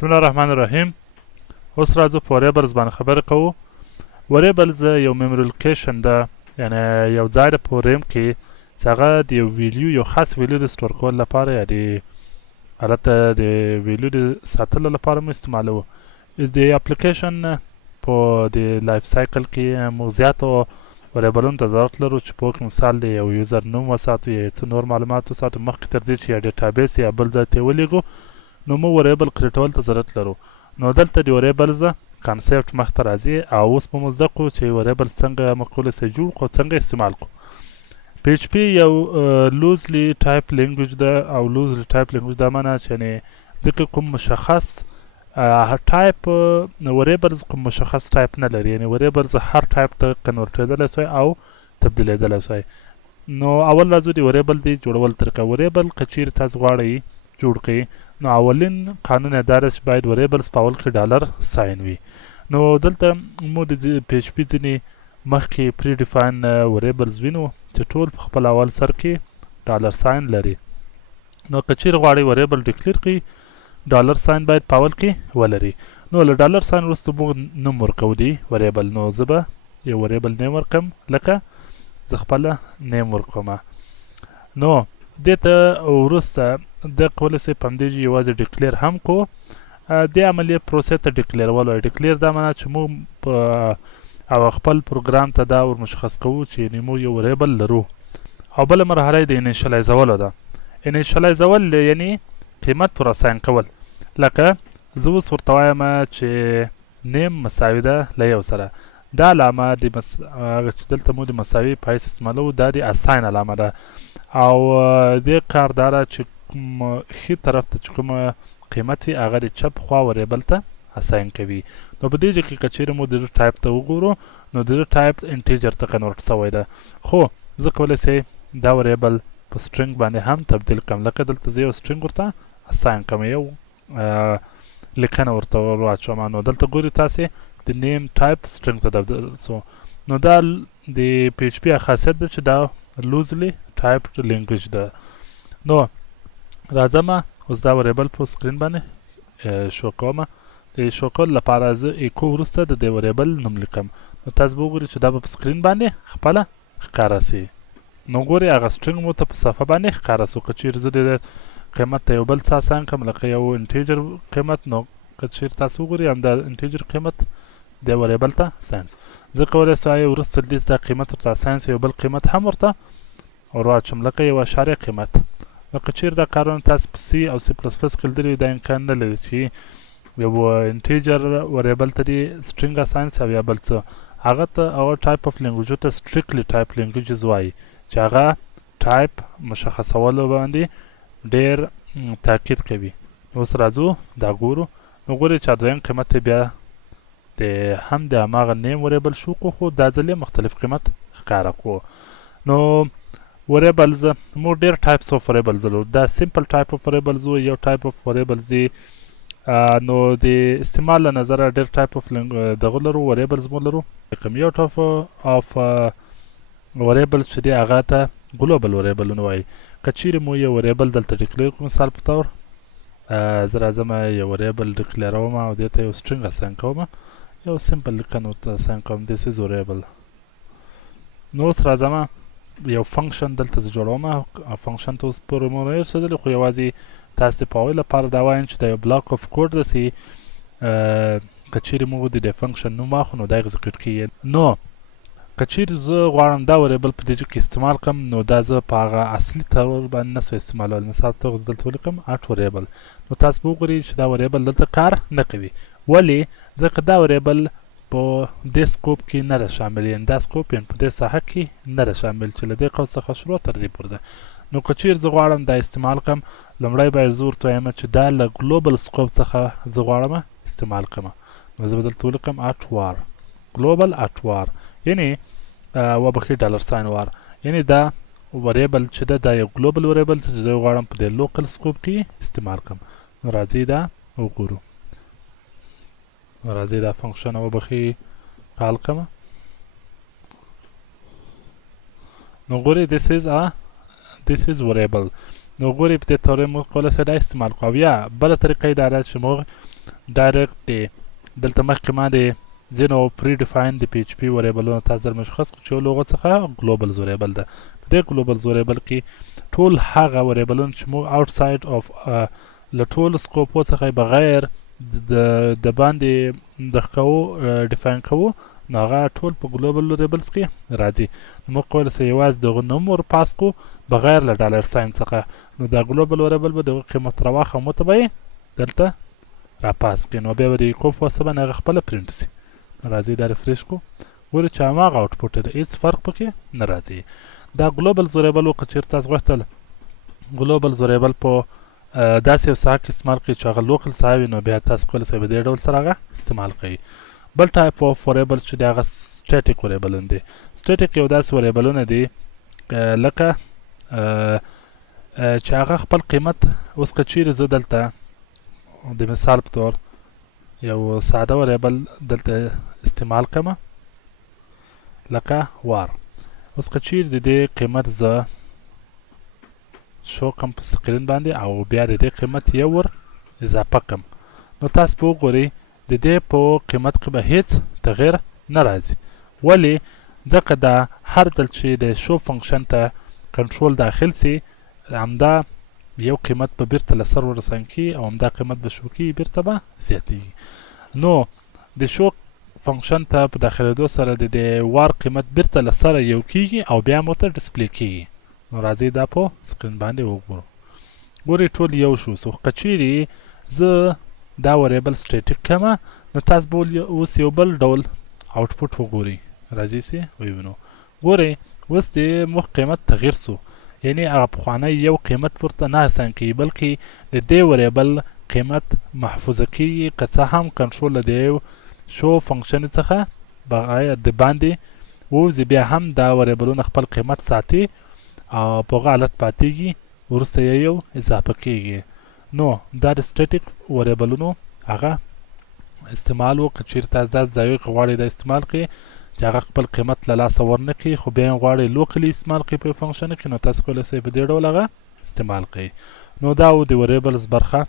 بسم الله الرحمن الرحیم. اوس راځو په وریبلز باندې خبرې کوو. وریبلز یو میموري لوکیشن ده، یعنی یو ځای ده په ریم کې چې هغه د یو ویلیو یو خاص ویلیو د سټور کولو لپاره یا د هلته د ویلیو د ساتلو لپاره مو استعمالوو. د اپلیکیشن په د لایف سایکل کې موږ زیاتو وریبلونو ته ضرورت لرو چې په کې مثال د یو یوزر نوم وساتو یا څه نور معلومات وساتو مخکې تر دې چې یا ډیټابیس یا بل ځای ته ولیږو، نو موږ وریبل کریټول ته ضرورت لرو. نو دلته د وریبلز کانسپټ مخته راځي او اوس به مو زده کړو چې وریبل څنګه موږ کولی شو جوړ کړو، څنګه استعمال کړو. پی ایچ پی یو لوزلی ټایپ لینګویج ده او لوزلی ټایپ لینګویج دا معنی چې یعنې دغه کوم مشخص ټایپ وریبلز کوم مشخص ټایپ نه لري، یعنې وریبلز هر ټایپ ته کنورټېدلی سوی او تبدیلېدلی سوی. نو اول راځو د وریبل د جوړول طریقه. وریبل که چیرې تاسو غواړئ جوړ کړئ، نو اولین قانون یې دا ده چې باید وریبلز په اول کې ډالر ساین وي. نو دلته مو د پی ایچ پي ځینې مخکې پری ډیفاین وریبلز وینو چې ټول په خپل اول سر کې ډالر ساین لري. نو که چیرې غواړئ وریبل ډیکلیر کړئ، ډالر ساین باید په اول کې ولري. نو له ډالر ساین وروسته موږ نوم ورکوو دی وریبل. نو زه به یو وریبل نیم ورکړم، لکه زه خپله نیم ورکوم. نو دې ته وروسته د کولی شئ په همدې یوازې ډیکلیر هم کړو. دې عملیې پروسې ته ډیکلیرول وایي. ډیکلیر دا معنی چې موږ او خپل پروګرام ته دا ور مشخص کوو چې یعنې موږ یو وریبل لرو. او بله مرحله یې د انیشلایزولو ده. انیشلایزول یعنې قیمت ور اساین کول. لکه زه اوس ورته وایم چې نیم مساوي ده له یو سره. دا علامه د چې دلته مو د مساوي په حیث استعمالوو، دا د اساین علامه ده. او دې کار دا ده چې کوم ښي طرف ته چې کومه قیمت وي هغه د چپ خوا وریبل ته اساین کوي. نو په دې ځای کې که چیرې مو د ده ټایپ ته وګورو، نو د ده ټایپ انټیجر ته کنورټ سوی ده. خو زه کولی شئ دا وریبل په سټرینګ باندې هم تبدیل کړم. لکه دلته زه یو سټرینګ ورته اساین کړم، یو لیکنه ورته ور واچوم. نو دلته ګورئ تاسې د نیم ټایپ سټرینګ ته تبدیل سو. نو دا د پی ایچ پي خاصیت ده چې دا لوزلی ټایپ لینګویج ده. نو راځم اوس دا وریبل په سکرین باندې شو کوم. د شو کولو لپاره زه ایکو وروسته د دې وریبل نوم لیکم. نو تاسو به وګورئ چې دا به په سکرین باندې خپله ښکاره سي. نو ګورئ هغه سټرینګ مو ته په صفحه باندې ښکاره سو. که چیرې زه د قیمت ته یو بل څه اساین کړم، لکه یو انټیجر قیمت، نو که چیرې تاسو وګورئ همدا انټیجر قیمت دې وریبل ته اساین سو. زه کولی سوای وروسته د دې دا قیمت ورته اساین سي، یو بل قیمت هم ورته ور واچوم، لکه یو اشاریه قیمت. نو که چیرې دا کارونه تاسو په سی او سی پلس پلس کې لیدلي، دا امکان نه لري چې یو انټیجر وریبل ته دې سټرینګ اساین سي او یا بل څه. هغه ته هغه ټایپ اف لینګویجو ته سټریکټلی ټایپ لینګویجز وایي چې هغه ټایپ مشخصولو باندې ډېر تاکید کوي. اوس راځو دا ګورو. نو ګورئ چې دویم قیمت یې بیا د هم د هماغه نیم وریبل شو کړو، خو دا ځل یې مختلف قیمت ښکاره کړو. نو وریبلز موږ ډېر ټایپس اف وریبلز لرو. دا سمپل ټایپ اف وریبلز و، یو ټایپ اف وریبلز دی. نو د استعمال له نظره ډېر ټایپ اف دغه لرو، وریبلز مو لرو. یو ټایپ اف وریبلز چې دی هغه ته ګلوبل وریبلونه وایي. که چیرې مو یو وریبل دلته ډیکلیر کړو، مثال په طور زه راځم یو وریبل ډیکلیروم او دې ته یو سټرینګ اساین کوم، یو سمپل لیکنه ورته اساین کوم، دیس از وریبل. نو اوس راځم یو فنکشن دلته زه جوړوم. فنکشن ته اوس پورې مو نه رسېدلي، خو یوازې تاسو د پوهوي لپاره دا وایم چې دا یو بلاک اف کوډ داسې که چیرې موږ د دې فنکشن نوم واخلو نو دا اکزیکیوټ کېږي. نو که چیرې زه غواړم دا وریبل په دې کې استعمال کړم، نو دا زه په هغه اصلي طور باندې نه سو استعمالولی. مثال په توګه زه دلته ولیکم اټ وریبل. نو تاسو به وګورئ چې دا وریبل دلته کار نه کوي. ولې؟ ځکه دا وریبل په دې سکوپ کې نه ده شامل، یعنې دا سکوپ یعنې په دې ساحه کې نه ده شامل چې له دې قوس څخه شروع تر دې پورې ده. نو که چیرې زه غواړم دا استعمال کړم، لومړی باید زه ورته وایم چې دا له ګلوبل سکوپ څخه زه غواړم استعمال کړم. نو زه به دلته ولیکم اټ وار، ګلوبل اټ وار، یعنې وبخښئ ډالر ساین وار، یعنې دا وریبل چې ده دا یو ګلوبل وریبل چې زه غواړم په دې لوکل سکوپ کې استعمال کړم. نو راځئ دا وګورو. راځئ دا فنکشن وبخښئ فعال کړم. نو ګورئ this is variable. نو ګورئ په دې طور موږ کولی شو دا استعمال کړو. او یا بله طریقه یې دا ده چې موږ ډایرکټ دی. دلته مخکې ما د ځینو پری ډیفاین د پی ایچ پي وریبلونو تاسو سره مشخص کړو چې یو لغو څخه ګلوبلز وریبل ده. په دې ګلوبلز وریبل کې ټول هغه وریبلونه چې موږ آوټساید اف له ټولو سکوپو څخه بغیر د باندې د کوو ډیفاین کوو نو هغه ټول په ګلوبل وریبلز کې راځي. موږ کولی سو یوازې دغه نوم ور پاس کړو بغیر له ډالر ساین څخه، نو دا ګلوبل وریبل به دغه قیمت راواخه مو ته به یې دلته راپاس کړي، نو بیا به د ایکو په واسطه باندې هغه خپله پرنټ سي. راځئ دا ریفریش کړو، ګورئ چې هماغه آوټپوټ دی، هېڅ فرق پکې نه راځي. دا ګلوبلز وریبل و که چېرې تاسو غوښتل ګلوبلز وریبل په داسې یو ساحه کې استعمال کړئ چې هغه لوکل ساحه وي، نو بیا تاسو کولی سئ په دې ډول سره هغه استعمال کړئ. بل ټایپ اف وریبلز چې دی هغه سټیټیک وریبلونه دي. سټیټیک یو داسې وریبلونه دي لکه چې هغه خپل قیمت اوس که چیرې زه دلته د مثال په طور یو ساده وریبل دلته استعمال کړم لکه وار، اوس که چیرې د دې قیمت زه شو کړم په سکرین باندې او بیا د دې قیمت یو ور اضافه کړم، نو تاسو به وګورئ د دې په قیمت کې به هیڅ تغییر نه راځي. ولې؟ ځکه دا هر ځل چې د شو فنکشن ته کنټرول داخل سي همدا یو قیمت به بیرته له سر ورسان کیږي او همدا قیمت به شو کیږي بیرته به زیاتیږي. نو د شو فنکشن ته په داخلېدو سره د وار قیمت بیرته له سره یو کیږي او بیا مو ته ډسپلی کیږي. نو راځئ دا په سکرین باندې وګورو. ګورئ ټول یو شو. خو که چیرې زه دا وریبل سټیټیک کړم نو تاسو به اوس یو بل ډول آوټپوټ وګورئ. راځئ سي ووینو. ګورئ اوس د مخ قیمت تغییر سو، یعنی هغه پخوانی یو قیمت ورته نه اسان کیږي بلکې د دې وریبل قیمت محفوظه کیږي که څه هم کنټرول د یو شو فنکشن څخه د باندې ووځي، بیا هم دا وریبلونه خپل قیمت ساتي او په هغه حالت پاتیږي، وروسته یې یو اضافه کیږي. نو دا د سټیټیک وریبلونو هغه استعمال و. که چیرې تاسو داسې ځایو کې غواړئ دا استعمال کړئ چې هغه خپل قیمت له لاسه ورنه کړي خو بیا یې غواړئ لوکلي استعمال کړئ په یو فنکشن کې، نو تاسو کولی سئ په دې ډول هغه استعمال کړئ. نو دا و د وریبلز برخه.